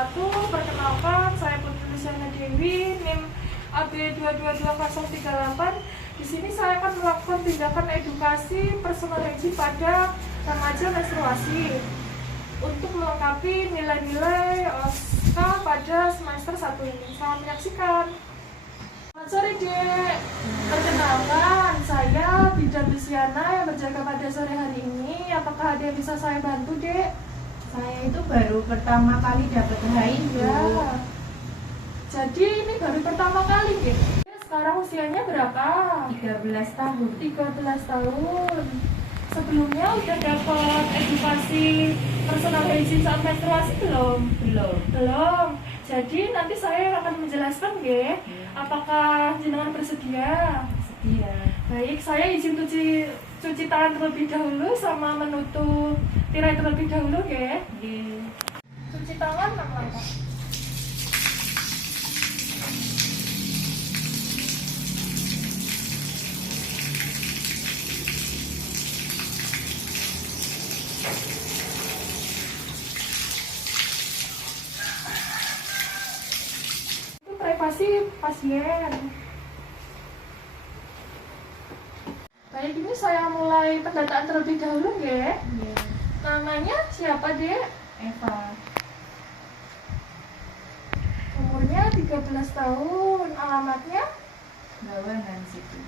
wabarakatuh. Perkenalkan, saya Putri Luciana Dewi, NIM AB2222038. Di sini saya akan melakukan tindakan edukasi personal hygiene pada remaja menstruasi untuk melengkapi nilai-nilai OSK pada semester 1 ini. Selamat menyaksikan. Selamat sore, Dek. Perkenalkan, saya Bidan Luciana yang berjaga pada sore hari ini. Apakah ada yang bisa saya bantu, Dek? Saya itu baru pertama kali dapat HI, Bu. Ya. Jadi ini baru pertama kali, Dek. Sekarang usianya berapa? 13 tahun. 13 tahun. Sebelumnya udah dapat edukasi personal hygiene saat menstruasi belum? Belum. Jadi nanti saya akan menjelaskan, ya. Apakah jenengan bersedia? Sedia. Baik, saya izin cuci tangan terlebih dahulu sama menutup tirai terlebih dahulu, ya. Cuci tangan 6 langkah. Itu privasi pasien. Baik, ini saya mulai pendataan terlebih dahulu, ya. Iya. Namanya siapa, Dek? Eva. Umurnya 13 tahun. Alamatnya? Bawanan situ.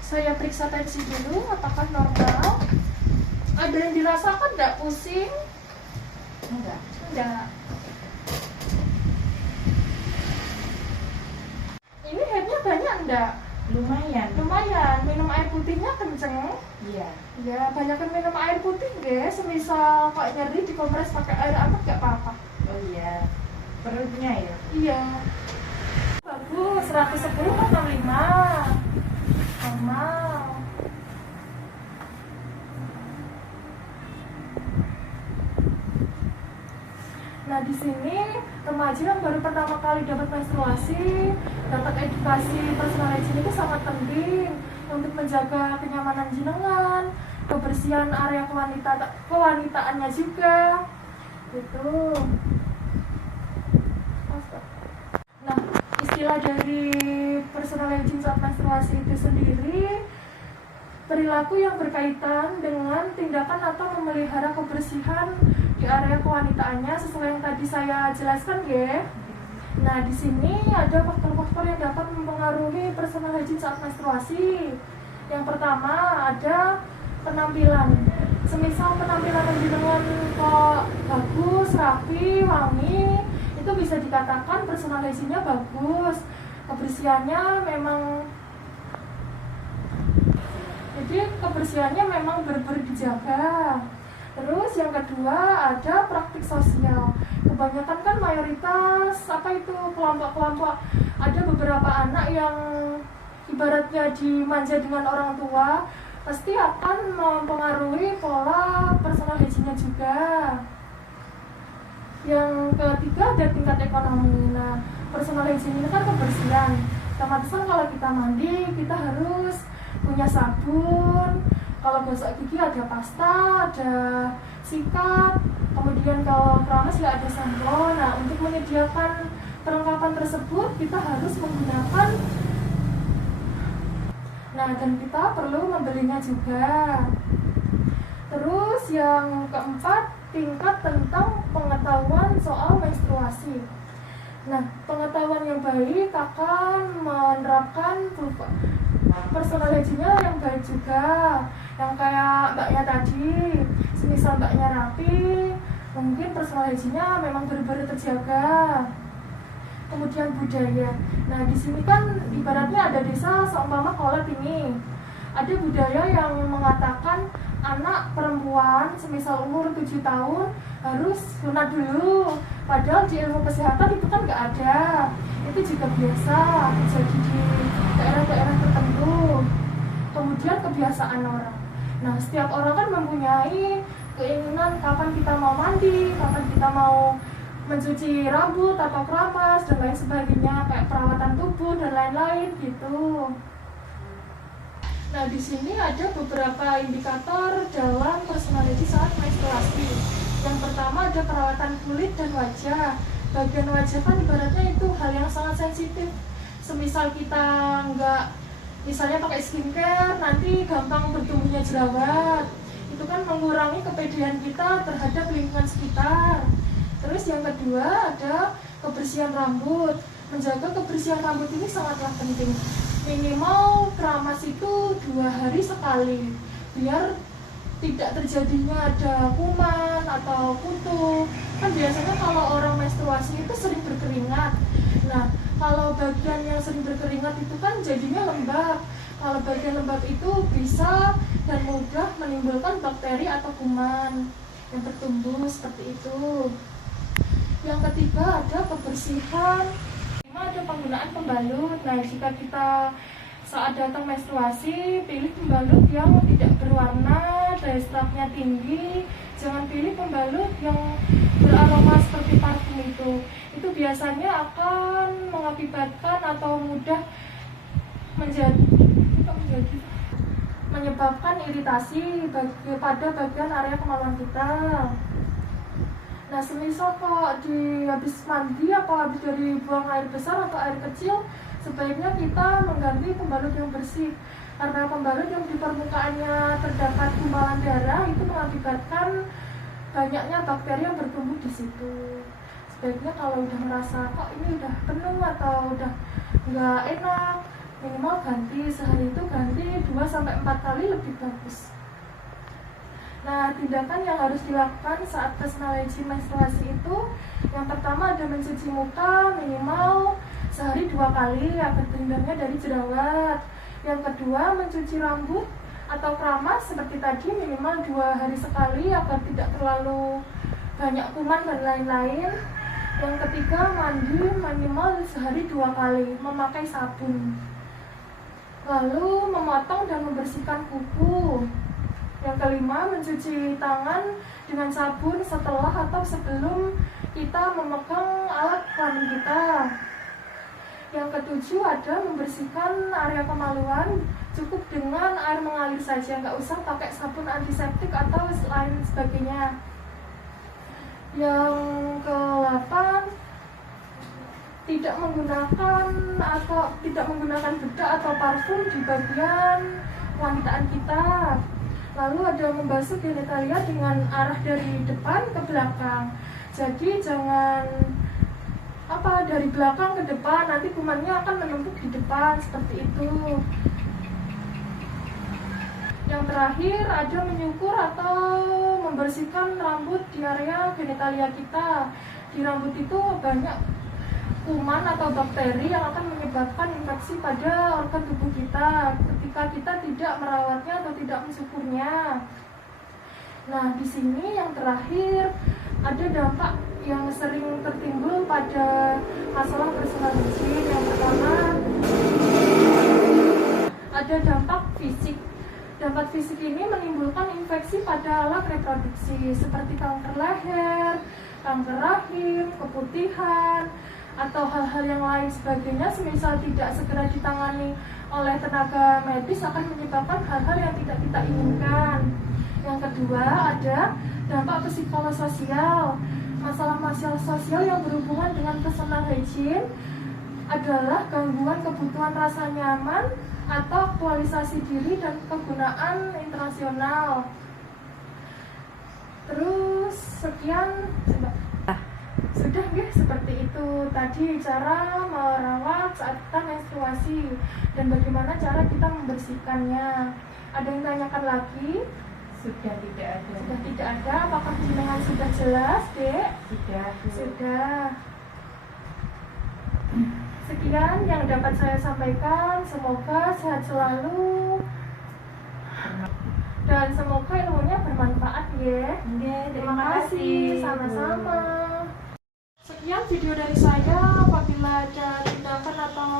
Saya periksa tensi dulu, apakah normal? Ada yang dirasakan enggak? Pusing? Enggak. Enggak. Ini headnya banyak enggak? Lumayan. Lumayan. Minum air putihnya kenceng? Iya. Ya, banyakan minum air putih, guys. Semisal kok nyeri dikompres pakai air hangat enggak apa-apa. Oh iya. Perutnya ya. Iya. Bagus, 110 atau 5. Normal. Nah, di sini remaja yang baru pertama kali dapat menstruasi, dapat edukasi personal hygiene itu sangat penting untuk menjaga kenyamanan jenengan, kebersihan area kewanitaannya juga. Gitu. Nah, istilah dari personal hygiene saat menstruasi itu sendiri perilaku yang berkaitan dengan tindakan atau memelihara kebersihan di area kewanitaannya sesuai yang tadi saya jelaskan, ya. Nah, di sini ada faktor-faktor yang dapat mempengaruhi personal hygiene saat menstruasi. Yang pertama ada penampilan. Semisal penampilan jenengan kok bagus, rapi, wangi, itu bisa dikatakan personal hygiene-nya bagus. Kebersihannya memang benar-benar dijaga. Terus yang kedua ada praktik sosial. Kebanyakan kan mayoritas kelompok-kelompok, ada beberapa anak yang ibaratnya dimanja dengan orang tua, pasti akan mempengaruhi pola personal hygiene-nya juga. Yang ketiga ada tingkat ekonomi. Nah, personal hygiene ini kan kebersihan. Otomatis kalau kita mandi, kita harus punya sabun. Kalau gosok gigi ada pasta, ada sikat. Kemudian kalau keramas nggak ada sampo. Nah, untuk menyediakan perlengkapan tersebut kita harus menggunakan. Nah, dan kita perlu membelinya juga. Terus yang keempat, tingkat tentang pengetahuan soal menstruasi. Nah, pengetahuan yang baik akan menerapkan personal hygiene-nya yang baik juga. Yang kayak mbaknya tadi, semisal mbaknya rapi, mungkin personal hygiene-nya memang benar-benar terjaga. Kemudian budaya. Nah, di sini kan ibaratnya ada desa seumpama kolot ini. Ada budaya yang mengatakan anak perempuan semisal umur 7 tahun harus sunat dulu. Padahal di ilmu kesehatan itu kan nggak ada. Itu juga biasa terjadi di daerah-daerah tertentu. Kemudian kebiasaan orang. Nah, setiap orang kan mempunyai keinginan kapan kita mau mandi, kapan kita mau mencuci rambut atau keramas dan lain sebagainya, kayak perawatan tubuh dan lain-lain gitu. Nah, di sini ada beberapa indikator dalam personality di saat menstruasi. Yang pertama ada perawatan kulit dan wajah. Bagian wajah kan ibaratnya itu hal yang sangat sensitif. Semisal kita misalnya pakai skincare, nanti gampang bertumbuhnya jerawat. Itu kan mengurangi kepedean kita terhadap lingkungan sekitar. Terus yang kedua ada kebersihan rambut. Menjaga kebersihan rambut ini sangatlah penting. Minimal keramas itu 2 hari sekali, biar tidak terjadinya ada kuman atau kutu. Kan biasanya kalau orang menstruasi itu sering berkeringat. Nah, kalau bagian yang sering berkeringat itu kan jadinya lembab. Kalau bagian lembab itu bisa dan mudah menimbulkan bakteri atau kuman yang bertumbuh seperti itu. Yang ketiga ada kebersihan. Ada penggunaan pembalut. Nah, jika kita saat datang menstruasi, pilih pembalut yang tidak berwarna, daya seratnya tinggi. Jangan pilih pembalut yang beraroma seperti parfum itu. Itu biasanya akan mengakibatkan atau mudah menyebabkan iritasi pada bagian area kemaluan kita. Nah, semisal kok habis mandi atau habis dari buang air besar atau air kecil, sebaiknya kita mengganti pembalut yang bersih. Karena pembalut yang di permukaannya terdapat gumpalan darah itu mengakibatkan banyaknya bakteri yang bertumbuh di situ. Sebaiknya kalau udah merasa kok ini udah penuh atau udah nggak enak, minimal ganti, sehari itu ganti 2-4 kali lebih bagus. Nah, tindakan yang harus dilakukan saat personal hygiene menstruasi itu, yang pertama ada mencuci muka minimal sehari 2 kali agar terhindarnya dari jerawat. Yang kedua, mencuci rambut atau keramas seperti tadi minimal 2 hari sekali agar tidak terlalu banyak kuman dan lain-lain. Yang ketiga, mandi minimal sehari 2 kali, memakai sabun. Lalu memotong dan membersihkan kuku. Yang kelima, mencuci tangan dengan sabun setelah atau sebelum kita memegang alat kelamin kita. Yang ketujuh ada membersihkan area kemaluan cukup dengan air mengalir saja, nggak usah pakai sabun antiseptik atau lain sebagainya. Yang ke-8, tidak menggunakan bedak atau parfum di bagian wanitaan kita. Lalu ada membasuh genitalia dengan arah dari depan ke belakang. Jadi jangan dari belakang ke depan, nanti kumannya akan menumpuk di depan seperti itu. Yang terakhir ada menyukur atau membersihkan rambut di area genitalia kita. Di rambut itu banyak kuman atau bakteri yang akan menyebabkan infeksi pada organ tubuh kita ketika kita tidak merawatnya atau tidak mensyukurnya. Nah, di sini yang terakhir ada dampak yang sering tertimbul pada masalah personal hygiene. Yang pertama ada dampak fisik. Dampak fisik ini menimbulkan infeksi pada alat reproduksi seperti kanker leher, kanker rahim, keputihan, atau hal-hal yang lain sebagainya. Semisal tidak segera ditangani oleh tenaga medis akan menyebabkan hal-hal yang tidak kita inginkan. Yang kedua ada dampak psikososial. Masalah-masalah sosial yang berhubungan dengan personal hygiene adalah gangguan kebutuhan rasa nyaman atau aktualisasi diri dan kegunaan internasional. Terus sekian sudah ya, seperti itu tadi cara merawat saat kita menstruasi dan bagaimana cara kita membersihkannya. Ada yang tanyakan lagi? Sudah tidak ada. Apakah jenengan sudah jelas, Dek? Sudah. Sekian yang dapat saya sampaikan. Semoga sehat selalu dan semoga ilmunya bermanfaat ya. Terima kasih. Sama-sama. Sekian video dari saya. Apabila ada tindakan atau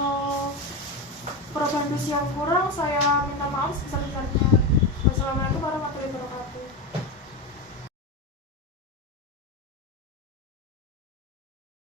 perubahan yang kurang, saya minta maaf sebesar-besarnya. Wassalamualaikum warahmatullahi wabarakatuh.